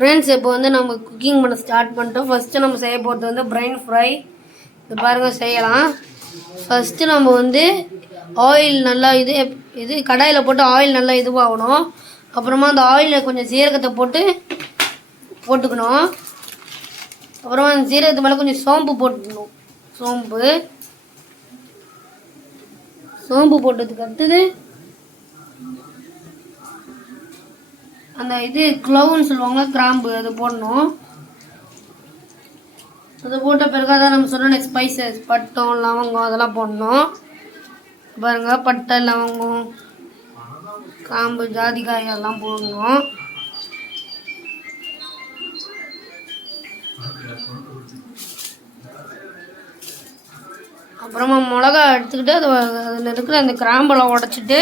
Friends இப்போ வந்து நம்ம குக்கிங் பண்ண ஸ்டார்ட் பண்ணிட்டோம். ஃபஸ்ட்டு நம்ம செய்ய போகிறது வந்து பிரைன் ஃப்ரை. இது பாருங்கள் செய்யலாம். ஃபஸ்ட்டு நம்ம வந்து ஆயில் நல்லா இது கடாயில் போட்டு ஆயில் நல்லா இதுவாகணும். அப்புறமா அந்த ஆயிலில் கொஞ்சம் சீரகத்தை போட்டுக்கணும். அப்புறமா அந்த சீரகத்து மேலே கொஞ்சம் சோம்பு போட்டுக்கணும். சோம்பு போட்டதுக்கு அடுத்தது அந்த க்ளவுன்னு சொல்லுவாங்க, கிராம்பு, அது போடணும். அது போட்ட பிறகு அதான் நம்ம சொன்ன ஸ்பைசஸ், பட்டம், லவங்கம் அதெல்லாம் போடணும். பாருங்க, பட்டை, லவங்கம், கிராம்பு, ஜாதிக்காய் எல்லாம் போடணும். அப்புறமா மிளகா எடுத்துக்கிட்டு அதில் இருக்கிற அந்த கிராம்பெல்லாம் உடச்சிட்டு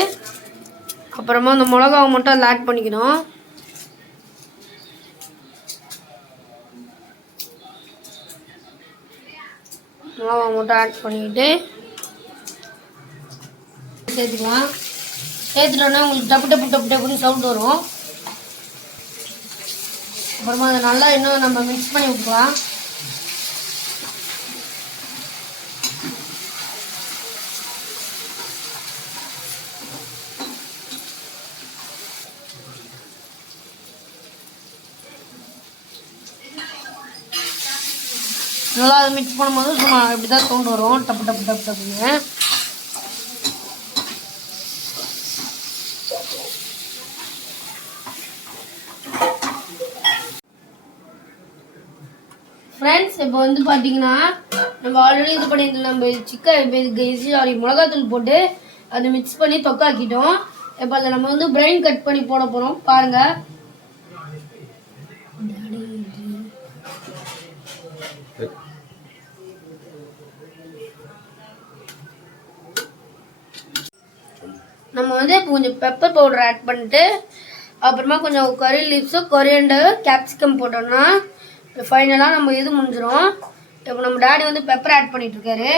அப்புறமா அந்த மிளகாவை மட்டும் அதில் ஆட் பண்ணிக்கணும். மிளகா மட்டும் ஆட் பண்ணிக்கிட்டு சேர்த்துக்கலாம். சேர்த்துட்டோன்னா உங்களுக்கு டப்பு டப்பு டப்பு டப்புன்னு சவுண்ட் வரும். அப்புறமா அதை நல்லா இன்னும் நம்ம மிக்ஸ் பண்ணி விட்டுக்கலாம். நல்லா அதை மிக்ஸ் பண்ணும்போது சும்மா இப்படி தான் சவுண்ட் வரும், டப்பு டப்பு டப்பு டப்புன்னு. ஃப்ரெண்ட்ஸ் இப்போ வந்து பார்த்தீங்கன்னா நம்ம ஆல்ரெடி இது பண்ணியிருந்தோம். நம்ம மிளகாத்தூள் போட்டு அதை மிக்ஸ் பண்ணி தொக்காக்கிட்டோம். இப்போ அதில் நம்ம வந்து பிரைன் கட் பண்ணி போட போகிறோம். பாருங்கள். நம்ம வந்து கொஞ்சம் பெப்பர் பவுடர் ஆட் பண்ணிட்டு அப்புறமா கொஞ்சம் கறி லீவ்ஸு, கொரியண்டர், கேப்சிகம் போட்டோம்னா ஃபைனலாக நம்ம இது முடிஞ்சிடும். இப்போ நம்ம டாடி வந்து பெப்பர் ஆட் பண்ணிட்டு இருக்காரு.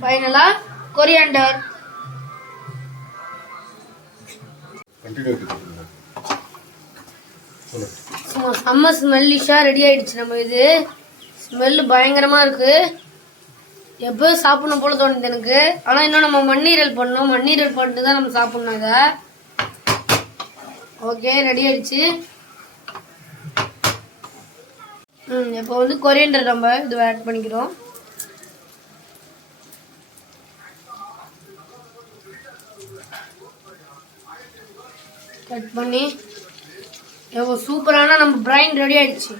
ஃபைனலாக கொரியண்டர். செம்ம ஸ்மெல்லிஷாக ரெடி ஆயிடுச்சு. நம்ம இது ஸ்மெல்லு பயங்கரமாக இருக்குது. எப்போயும் சாப்பிடணும் போல தோணுது எனக்கு. ஆனால் இன்னும் நம்ம மண்ணீரல் பண்ணணும். மண்ணீரல் பண்ணிட்டு தான் நம்ம சாப்பிட்ணும் இதை. ஓகே, ரெடி ஆயிடுச்சு. இப்போ வந்து கொரியண்டர் நம்ம இது ஆட் பண்ணிக்கிறோம். கட் பண்ணி எவ்வளோ சூப்பரான நம்ம பிரைன் ரெடி ஆயிடுச்சு.